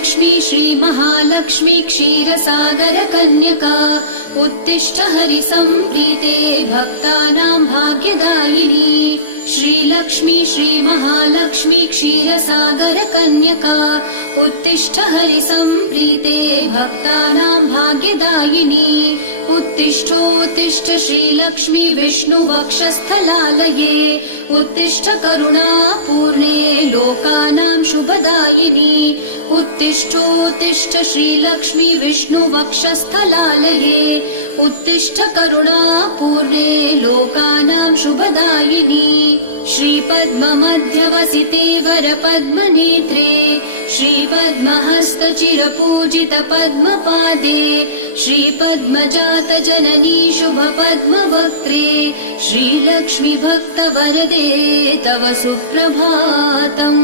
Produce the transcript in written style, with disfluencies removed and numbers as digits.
श्रीलक्ष्मी श्रीमहालक्ष्मी क्षीरसागरकन्यका उत्तिष्ठ हरिसम्प्रीते भक्तानां भाग्यदायिनी। श्रीलक्ष्मी श्रीमहालक्ष्मी क्षीरसागरकन्यका उत्तिष्ठ हरिसम्प्रीते भक्तानां भाग्यदायिनी। उत्तिष्ठोत्तिष्ठ श्रीलक्ष्मी विष्णुवक्षस्थलालये उत्तिष्ठ करुणापूर्णे लोकानां शुभदायिनी। उत्तिष्ठोत्तिष्ठ श्रीलक्ष्मी विष्णुवक्षस्थलालये उत्तिष्ठ करुणापूर्णे लोकानां शुभदायिनी। श्रीपद्ममध्यवसिते वरपद्मनेत्रे श्रीपद्महस्तचिरपूजित पद्मपादे श्रीपद्मजातजननी शुभपद्मवक्त्रे श्रीलक्ष्मी भक्तवरदे तव सुप्रभातम्।